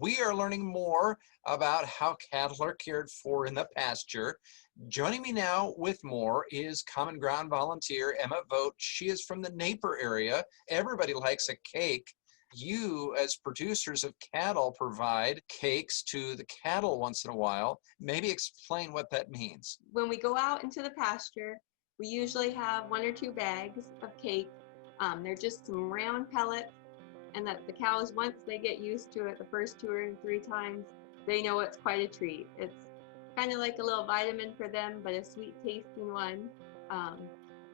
We are learning more about how cattle are cared for in the pasture. Joining me now with more is Common Ground volunteer Emma Vogt. She is from the Napier area. Everybody likes a cake. You, as producers of cattle, provide cakes to the cattle once in a while. Maybe explain what that means. When we go out into the pasture, we usually have 1 or 2 bags of cake. They're just some round pellets, and that the cows, once they get used to it the first 2 or 3 times, they know it's quite a treat. It's kind of like a little vitamin for them, but a sweet tasting one.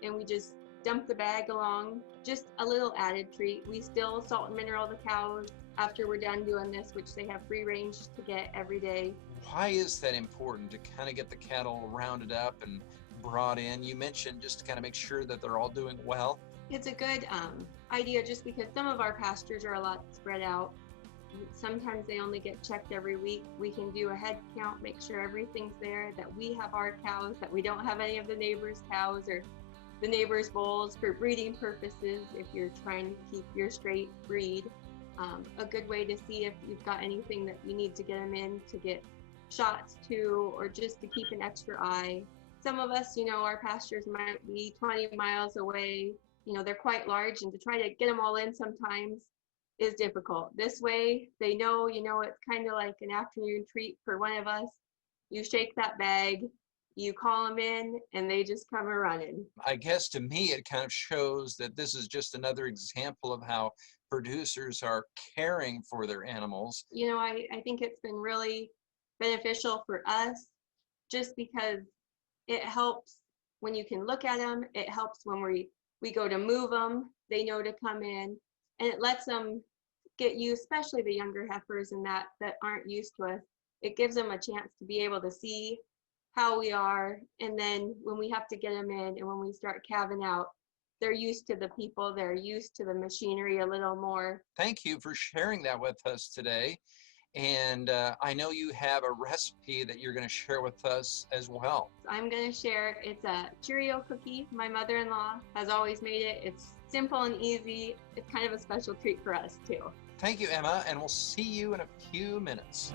And we just dump the bag along, just a little added treat. We still salt and mineral the cows after we're done doing this, which they have free range to get every day. Why is that important to kind of get the cattle rounded up and brought in? You mentioned just to kind of make sure that they're all doing well. It's a good idea just because some of our pastures are a lot spread out. Sometimes they only get checked every week. We can do a head count, make sure everything's there, that we have our cows, that we don't have any of the neighbors' cows or the neighbors' bulls for breeding purposes if you're trying to keep your straight breed. A good way to see if you've got anything that you need to get them in to get shots to, or just to keep an extra eye. Some of us, our pastures might be 20 miles away. They're quite large, and to try to get them all in sometimes is difficult. This way, they know, it's kind of like an afternoon treat for one of us. You shake that bag, you call them in, and they just come a-running. I guess to me, it kind of shows that this is just another example of how producers are caring for their animals. I think it's been really beneficial for us just because it helps when you can look at them. It helps when we go to move them, they know to come in, and it lets them get used, especially the younger heifers and that aren't used to us. It gives them a chance to be able to see how we are, and then when we have to get them in and when we start calving out, they're used to the people, they're used to the machinery a little more. Thank you for sharing that with us today. And I know you have a recipe that you're going to share with us as well. I'm going to share, it's a Cheerio cookie. My mother-in-law has always made it. It's simple and easy. It's kind of a special treat for us too. Thank you, Emma, and we'll see you in a few minutes.